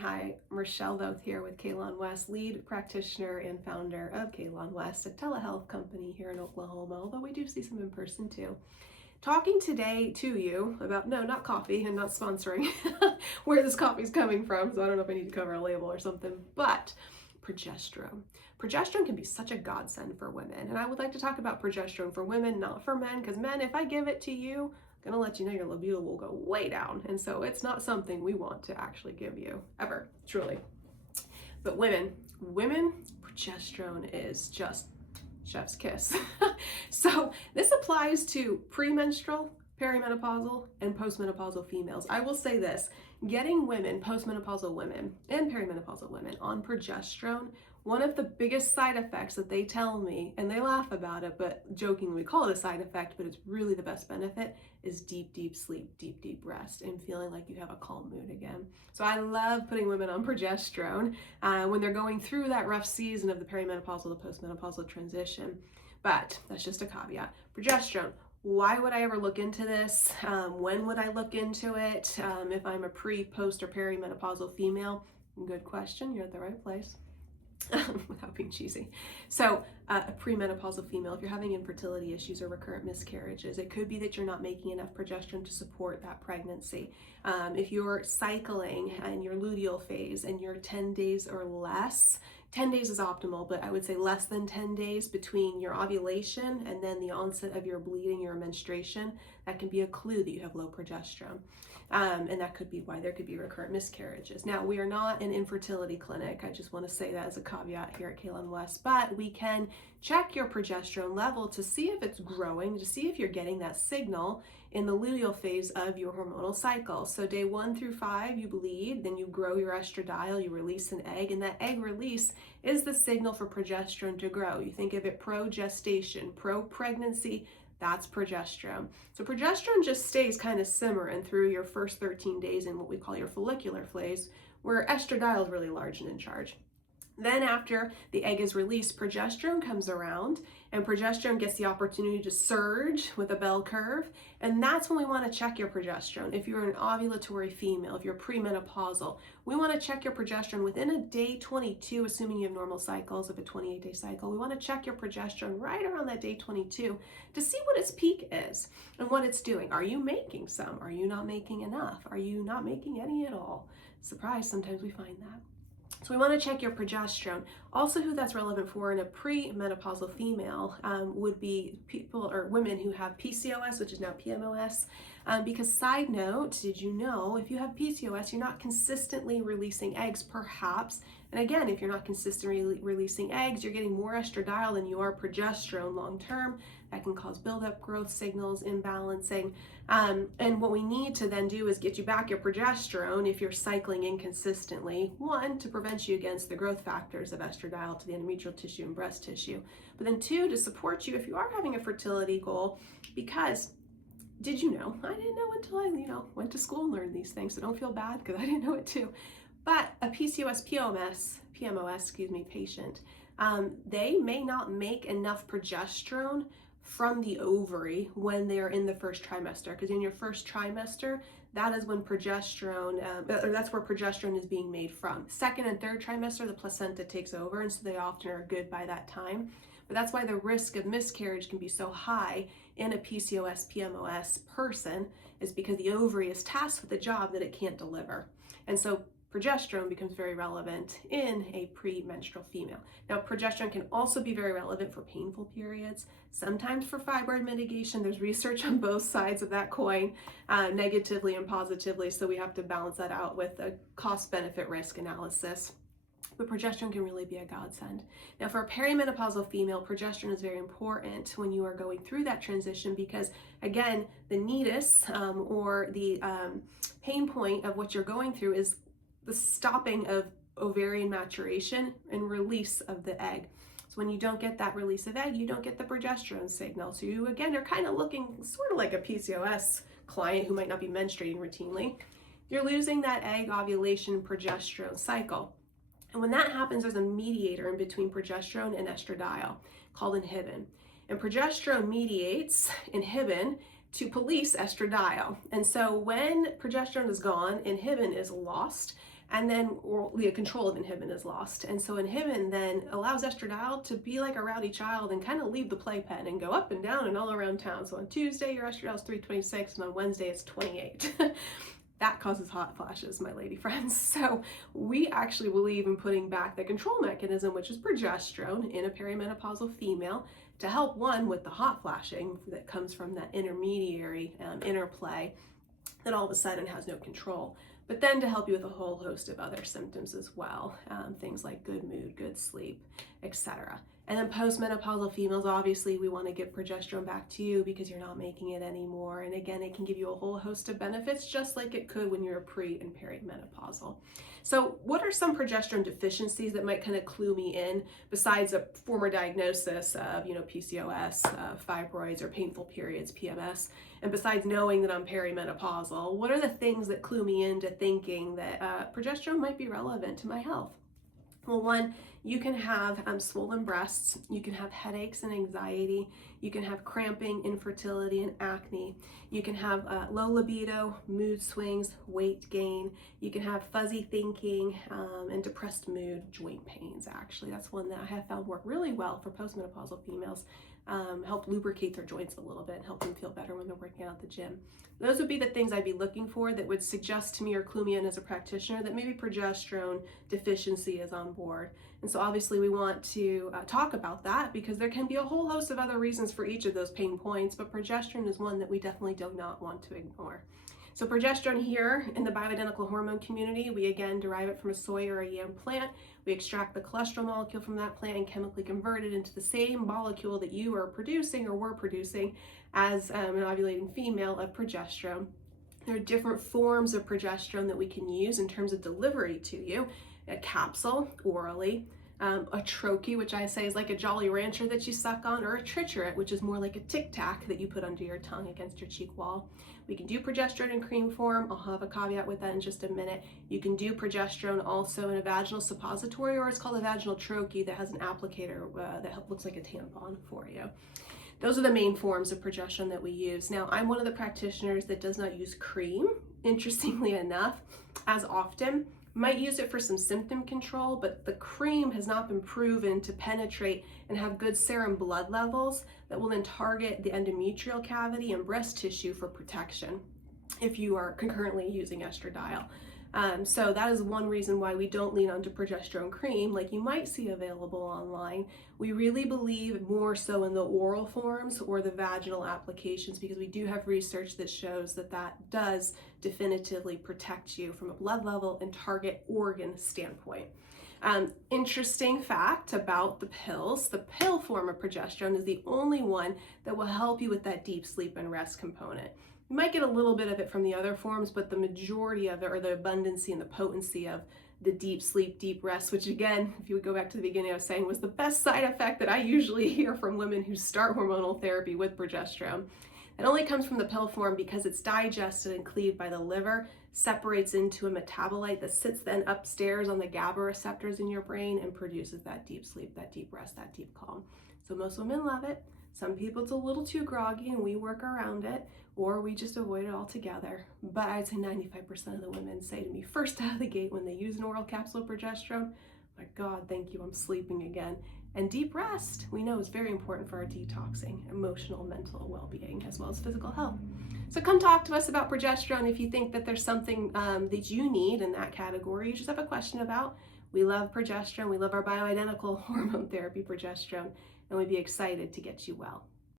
Hi, I'm Rochelle Loth here with Kalon West, lead practitioner and founder of Kalon West, a telehealth company here in Oklahoma, although we do see some in person too. Talking today to you about, no, not coffee and not sponsoring where this coffee is coming from, so I don't know if I need to cover a label or something, but progesterone. Progesterone can be such a godsend for women, and I would like to talk about progesterone for women, not for men, because men, if I give it to you, I'm gonna let you know your libido will go way down, and so it's not something we want to actually give you, ever, truly. But women, progesterone is just chef's kiss. So this applies to premenstrual, perimenopausal, and postmenopausal females. I will say this, getting women, postmenopausal women, and perimenopausal women on progesterone, one of the biggest side effects that they tell me, and they laugh about it, but jokingly we call it a side effect, but it's really the best benefit, is deep, deep sleep, deep, deep rest, and feeling like you have a calm mood again. So I love putting women on progesterone when they're going through that rough season of the perimenopausal to postmenopausal transition. But that's just a caveat. Progesterone. Why would I ever look into this? When would I look into it? If I'm a pre, post, or perimenopausal female? Good question. You're at the right place. Without being cheesy. So a premenopausal female, if you're having infertility issues or recurrent miscarriages, it could be that you're not making enough progesterone to support that pregnancy. If you're cycling in your luteal phase and you're 10 days or less, 10 days is optimal, but I would say less than 10 days between your ovulation and then the onset of your bleeding, your menstruation, that can be a clue that you have low progesterone. And that could be why there could be recurrent miscarriages. Now, we are not an infertility clinic. I just want to say that as a caveat here at Kalon West, but we can check your progesterone level to see if it's growing, to see if you're getting that signal in the luteal phase of your hormonal cycle. So day 1 through 5, you bleed, then you grow your estradiol, you release an egg, and that egg release is the signal for progesterone to grow. You think of it pro-gestation, pro-pregnancy, that's progesterone. So progesterone just stays kind of simmering through your first 13 days in what we call your follicular phase, where estradiol is really large and in charge. Then after the egg is released, progesterone comes around, and progesterone gets the opportunity to surge with a bell curve, and that's when we want to check your progesterone. If you're an ovulatory female, if you're premenopausal, we want to check your progesterone within a day 22, assuming you have normal cycles of a 28-day cycle. We want to check your progesterone right around that day 22 to see what its peak is and what it's doing. Are you making some? Are you not making enough? Are you not making any at all? Surprise, sometimes we find that. So we want to check your progesterone. Also, who that's relevant for in a premenopausal female would be people or women who have PCOS, which is now PMOS. Because side note, did you know if you have PCOS, you're not consistently releasing eggs, perhaps. And again, if you're not consistently releasing eggs, you're getting more estradiol than you are progesterone long term. That can cause buildup, growth signals, imbalancing. And what we need to then do is get you back your progesterone if you're cycling inconsistently. One, to prevent you against the growth factors of estradiol to the endometrial tissue and breast tissue. But then two, to support you if you are having a fertility goal, because did you know? I didn't know until I, went to school and learned these things, so don't feel bad because I didn't know it too. But a PCOS, PMOS, patient, they may not make enough progesterone from the ovary when they're in the first trimester, because in your first trimester, that is when progesterone, or that's where progesterone is being made from. Second and third trimester, the placenta takes over, and so they often are good by that time. But that's why the risk of miscarriage can be so high in a PCOS, PMOS person, is because the ovary is tasked with a job that it can't deliver. And so progesterone becomes very relevant in a premenstrual female. Now, progesterone can also be very relevant for painful periods, sometimes for fibroid mitigation. There's research on both sides of that coin, negatively and positively, so we have to balance that out with a cost-benefit risk analysis. But progesterone can really be a godsend. Now, for a perimenopausal female, progesterone is very important when you are going through that transition because, again, the nidus or the pain point of what you're going through is the stopping of ovarian maturation and release of the egg. So when you don't get that release of egg, you don't get the progesterone signal. So you, again, are kind of looking sort of like a PCOS client who might not be menstruating routinely. You're losing that egg ovulation progesterone cycle. And when that happens, there's a mediator in between progesterone and estradiol called inhibin. And progesterone mediates inhibin to police estradiol. And so when progesterone is gone, inhibin is lost. and then the control of inhibin is lost. And so inhibin then allows estradiol to be like a rowdy child and kind of leave the playpen and go up and down and all around town. So on Tuesday, your estradiol is 326, and on Wednesday, it's 28. That causes hot flashes, my lady friends. So we actually believe in putting back the control mechanism, which is progesterone, in a perimenopausal female to help, one, with the hot flashing that comes from that intermediary interplay that all of a sudden has no control, but then to help you with a whole host of other symptoms as well, things like good mood, good sleep, etc. And then postmenopausal females, obviously we want to give progesterone back to you because you're not making it anymore. And again, it can give you a whole host of benefits, just like it could when you're pre and perimenopausal. So what are some progesterone deficiencies that might kind of clue me in, besides a former diagnosis of, PCOS, fibroids, or painful periods, PMS? And besides knowing that I'm perimenopausal, what are the things that clue me into thinking that progesterone might be relevant to my health? Well, one, you can have swollen breasts, you can have headaches and anxiety, you can have cramping, infertility, and acne, you can have low libido, mood swings, weight gain, you can have fuzzy thinking, and depressed mood, joint pains. Actually, that's one that I have found work really well for postmenopausal females. Help lubricate their joints a little bit and help them feel better when they're working out at the gym. Those would be the things I'd be looking for that would suggest to me or clue me in as a practitioner that maybe progesterone deficiency is on board. And so obviously we want to talk about that because there can be a whole host of other reasons for each of those pain points, but progesterone is one that we definitely do not want to ignore. So progesterone here in the bioidentical hormone community, we again derive it from a soy or a yam plant. We extract the cholesterol molecule from that plant and chemically convert it into the same molecule that you are producing or were producing as an ovulating female of progesterone. There are different forms of progesterone that we can use in terms of delivery to you: a capsule, orally, a troche, which I say is like a Jolly Rancher that you suck on, or a triturate, which is more like a Tic Tac that you put under your tongue against your cheek wall. We can do progesterone in cream form. I'll have a caveat with that in just a minute. You can do progesterone also in a vaginal suppository, or it's called a vaginal troche that has an applicator that looks like a tampon for you. Those are the main forms of progesterone that we use. Now, I'm one of the practitioners that does not use cream, interestingly enough, as often. Might use it for some symptom control, but the cream has not been proven to penetrate and have good serum blood levels that will then target the endometrial cavity and breast tissue for protection if you are concurrently using estradiol. So that is one reason why we don't lean onto progesterone cream like you might see available online. We really believe more so in the oral forms or the vaginal applications because we do have research that shows that that does definitively protect you from a blood level and target organ standpoint. Interesting fact about the pills: the pill form of progesterone is the only one that will help you with that deep sleep and rest component. You might get a little bit of it from the other forms, but the majority of it, or the abundancy and the potency of the deep sleep, deep rest, which again, if you would go back to the beginning, I was saying was the best side effect that I usually hear from women who start hormonal therapy with progesterone. It only comes from the pill form because it's digested and cleaved by the liver, separates into a metabolite that sits then upstairs on the GABA receptors in your brain and produces that deep sleep, that deep rest, that deep calm. So most women love it. Some people it's a little too groggy and we work around it, or we just avoid it altogether. But I'd say 95% of the women say to me first out of the gate when they use an oral capsule of progesterone, my God, thank you, I'm sleeping again. And deep rest, we know, is very important for our detoxing, emotional, mental well-being, as well as physical health. So come talk to us about progesterone if you think that there's something that you need in that category, you just have a question about. We love progesterone, we love our bioidentical hormone therapy progesterone, and we'd be excited to get you well.